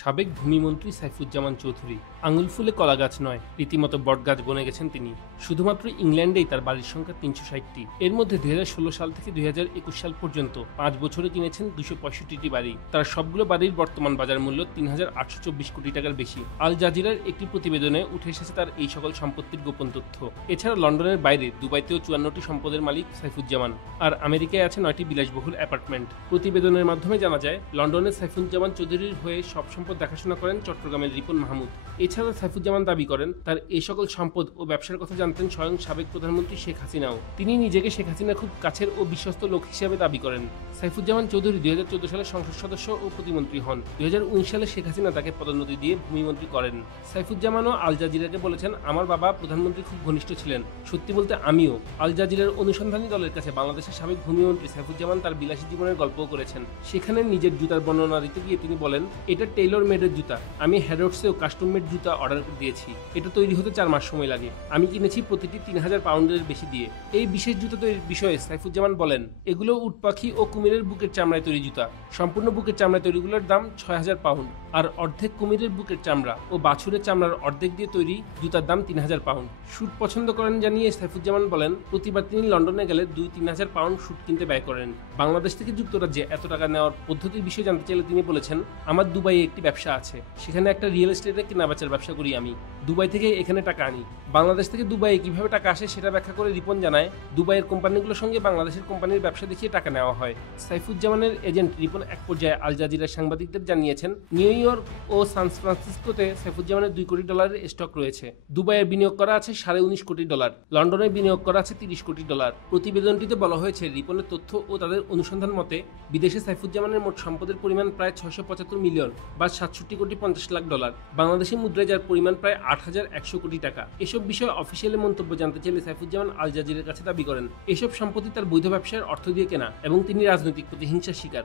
সাবেক ভূমিমন্ত্রী সাইফুজ্জামান চৌধুরী আঙুল ফুলে কলা গাছ নয়, রীতিমতো বটগাছ বনে গেছেন তিনি। শুধুমাত্র ইংল্যান্ডেই তার বাড়ির সংখ্যা ৩৬০টি। এর মধ্যে ২০১৬ সাল থেকে ২০২১ সাল পর্যন্ত ৫ বছরে কিনেছেন ২৬৫টি বাড়ি। তার সবগুলো বাড়ির বর্তমান বাজার মূল্য ৩,৮২৪ কোটি টাকার বেশি। আল জাজিরার একটি প্রতিবেদনে উঠে এসেছে তার এই সকল সম্পত্তির গোপন তথ্য। এছাড়া লন্ডনের বাইরে দুবাইতেও ৫৪টি সম্পদের মালিক সাইফুজ্জামান, আর আমেরিকায় আছে ৯টি বিলাসবহুল অ্যাপার্টমেন্ট। প্রতিবেদনের মাধ্যমে জানা যায়, লন্ডনে সাইফুজ্জামান চৌধুরীর হয়ে সব সম্পদ দেখাশোনা করেন চট্টগ্রামের রিপন মাহমুদ। এছাড়া সাইফুজ্জামান দাবি করেন, তার এই সকল সম্পদ ও ব্যবসার কথা জানতেন স্বয়ং সাবেক প্রধানমন্ত্রী শেখ হাসিনাও। তিনি নিজেকে শেখ হাসিনার খুব কাছের ও বিশ্বস্ত লোক হিসেবে দাবি করেন। সাইফুজ্জামান চৌধুরী ২০১৪ সালে সংসদ সদস্য ও প্রতিমন্ত্রী হন। ২০১৯ সালে শেখ হাসিনা তাকে পদোন্নতি দিয়ে ভূমিমন্ত্রী করেন। সাইফুজ্জামানও আল জাজিরাকে বলেছেন, আমার বাবা প্রধানমন্ত্রী খুব ঘনিষ্ঠ ছিলেন। সত্যি বলতে আমিও। আল জাজিরার অনুসন্ধানী দলের কাছে বাংলাদেশের সাবেক ভূমিমন্ত্রী সাইফুজ্জামান তার বিলাসী জীবনের গল্পও করেছেন। সেখানে নিজের জুতার বর্ণনা দিতে গিয়ে তিনি বলেন, এটা টেইলর মেডের জুতা। আমি হ্যারোডসেও কাস্টম মেড জুতা অর্ডার দিয়েছি। এটা তৈরি হতে ৪ মাস সময় লাগে। আমি কিনেছি প্রতিটি ৩,০০০ পাউন্ডের বেশি দিয়ে। এই বিশেষ জুতা তৈরির বিষয়ে সাইফুজ্জামান বলেন, এগুলো উট পাখি ও কুমিরের বুকের চামড়ায় তৈরি জুতা। সম্পূর্ণ বুকের চামড়ায় তৈরিগুলোর দাম ৬,০০০ পাউন্ড, আর অর্ধেক কুমিরের বুকের চামড়া ও বাছুরের চামড়ার অর্ধেক দিয়ে তৈরি জুতার দাম ৩,০০০ পাউন্ড। শুট পছন্দ করেন জানিয়ে সাইফুজ্জামান বলেন, প্রতিবার তিনি লন্ডনে গেলে ২-৩,০০০ পাউন্ড শুট কিনতে ব্যয় করেন। বাংলাদেশ থেকে যুক্তরাজ্যে এত টাকা নেওয়ার পদ্ধতির বিষয়ে জানতে চাইলে তিনি বলেছেন, আমার দুবাইয়ে একটি ব্যবসা আছে। সেখানে একটা রিয়েল এস্টেটের কেনাবেচার ব্যবসা করি আমি। দুবাই থেকে এখানে টাকা আনি। বাংলাদেশ থেকে দুবাইয়ে কিভাবে টাকা আসে সেটা ব্যাখ্যা করে রিপন জানায়, দুবাইয়ের কোম্পানিগুলোর সঙ্গে বাংলাদেশের কোম্পানির ব্যবসা দেখিয়ে টাকা নেওয়া হয়। সাইফুজ্জামানের এজেন্ট রিপন এক পর্যায়ে আল জাজিরার সাংবাদিকদের জানিয়েছেন, নিউ ইয়র্ক ও সান ফ্রান্সিসকোতে সাইফুজ্জামানের $২ কোটি স্টক রয়েছে। দুবাইয়ের বিনিয়োগ করা আছে $১৯.৫ কোটি। লন্ডনে বিনিয়োগ করা আছে $৩০ কোটি। প্রতিবেদনটিতে বলা হয়েছে, রিপনের তথ্য ও তাদের অনুসন্ধান মতে বিদেশে সাইফুজ্জামানের মোট সম্পদের পরিমাণ প্রায় ৬৭৫ মিলিয়ন বা $৬৭,৫০,০০,০০০। বাংলাদেশি মুদ্রায় যার পরিমাণ প্রায় ৮,১০০ কোটি টাকা। এসব বিষয়ে অফিসিয়ালি মন্তব্য জানতে চাইলে সাইফুজ্জামান আল জাজিরার কাছে দাবি করেন, এসব সম্পত্তি তার বৈধ ব্যবসার অর্থ দিয়ে কেনা এবং তিনি রাজনৈতিক প্রতিহিংসার শিকার।